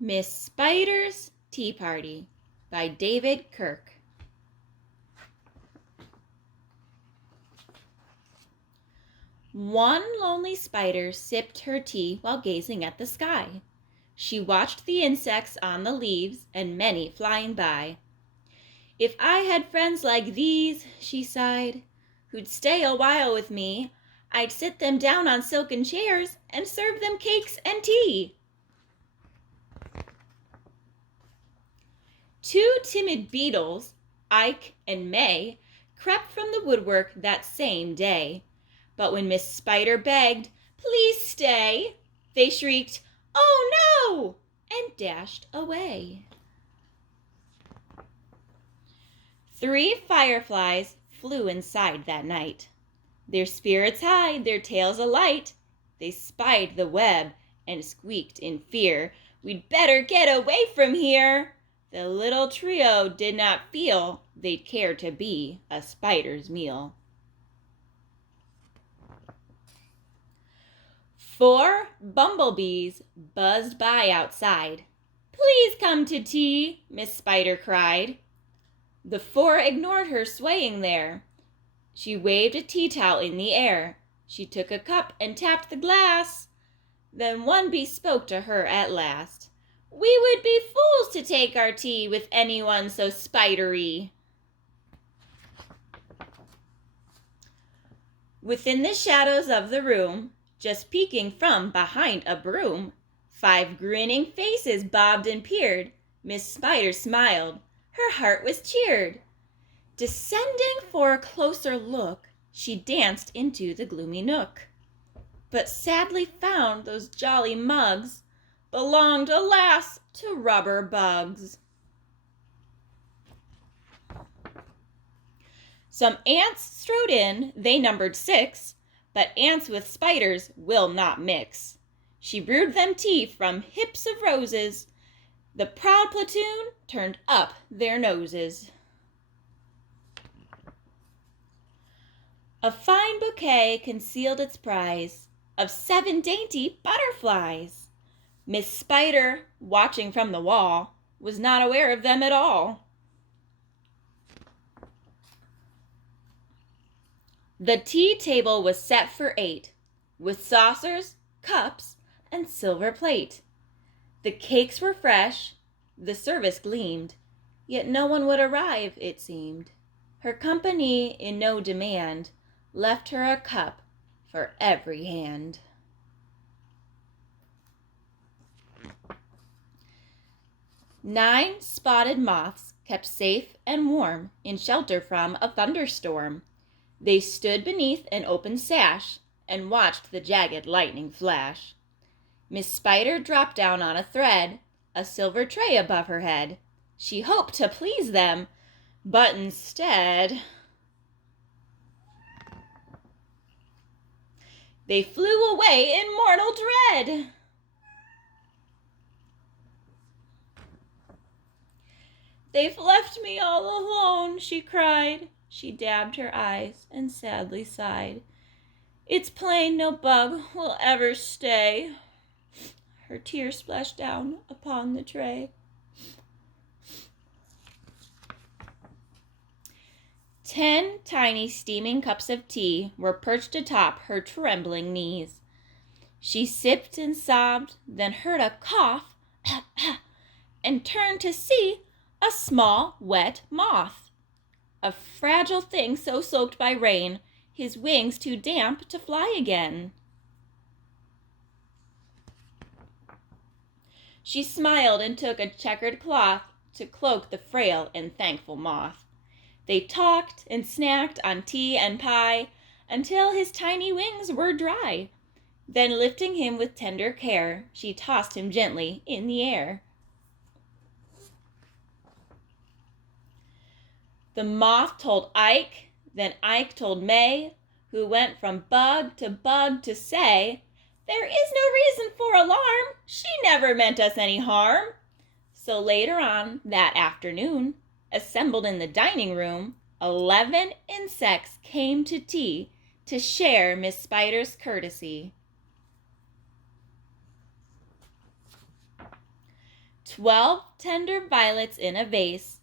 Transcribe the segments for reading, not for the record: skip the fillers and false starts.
Miss Spider's Tea Party by David Kirk. One lonely spider sipped her tea while gazing at the sky. She watched the insects on the leaves and many flying by. "If I had friends like these," she sighed, "who'd stay a while with me, I'd sit them down on silken chairs and serve them cakes and tea." Two timid beetles, Ike and May, crept from the woodwork that same day. But when Miss Spider begged, "Please stay," they shrieked, "Oh no!" and dashed away. 3 fireflies flew inside that night. Their spirits high, their tails alight. They spied the web and squeaked in fear, "We'd better get away from here." The little trio did not feel they'd care to be a spider's meal. 4 bumblebees buzzed by outside. "Please come to tea," Miss Spider cried. The 4 ignored her swaying there. She waved a tea towel in the air. She took a cup and tapped the glass. Then one bee spoke to her at last. "We would be fools to take our tea with anyone so spidery." Within the shadows of the room, just peeking from behind a broom, 5 grinning faces bobbed and peered. Miss Spider smiled. Her heart was cheered. Descending for a closer look, she danced into the gloomy nook, but sadly found those jolly mugs belonged, alas, to rubber bugs. Some ants strode in, they numbered 6, but ants with spiders will not mix. She brewed them tea from hips of roses. The proud platoon turned up their noses. A fine bouquet concealed its prize of 7 dainty butterflies. Miss Spider, watching from the wall, was not aware of them at all. The tea table was set for 8, with saucers, cups, and silver plate. The cakes were fresh, the service gleamed, yet no one would arrive, it seemed. Her company in no demand left her a cup for every hand. 9 spotted moths kept safe and warm in shelter from a thunderstorm. They stood beneath an open sash and watched the jagged lightning flash. Miss Spider dropped down on a thread, a silver tray above her head. She hoped to please them, but instead they flew away in mortal dread. "They've left me all alone," she cried. She dabbed her eyes and sadly sighed. "It's plain no bug will ever stay." Her tears splashed down upon the tray. 10 tiny steaming cups of tea were perched atop her trembling knees. She sipped and sobbed, then heard a cough, and turned to see a small wet moth. A fragile thing so soaked by rain, his wings too damp to fly again. She smiled and took a checkered cloth to cloak the frail and thankful moth. They talked and snacked on tea and pie until his tiny wings were dry. Then lifting him with tender care, she tossed him gently in the air. The moth told Ike, then Ike told May, who went from bug to say, "There is no reason for alarm. She never meant us any harm." So later on that afternoon, assembled in the dining room, 11 insects came to tea to share Miss Spider's courtesy. 12 tender violets in a vase,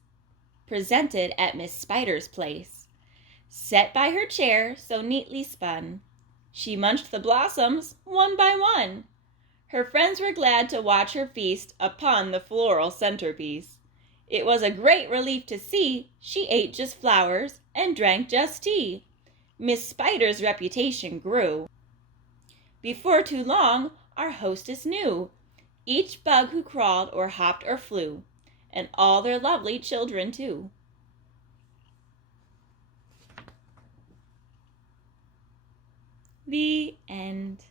presented at Miss Spider's place. Set by her chair, so neatly spun, she munched the blossoms one by one. Her friends were glad to watch her feast upon the floral centerpiece. It was a great relief to see she ate just flowers and drank just tea. Miss Spider's reputation grew. Before too long, our hostess knew each bug who crawled or hopped or flew, and all their lovely children too. The end.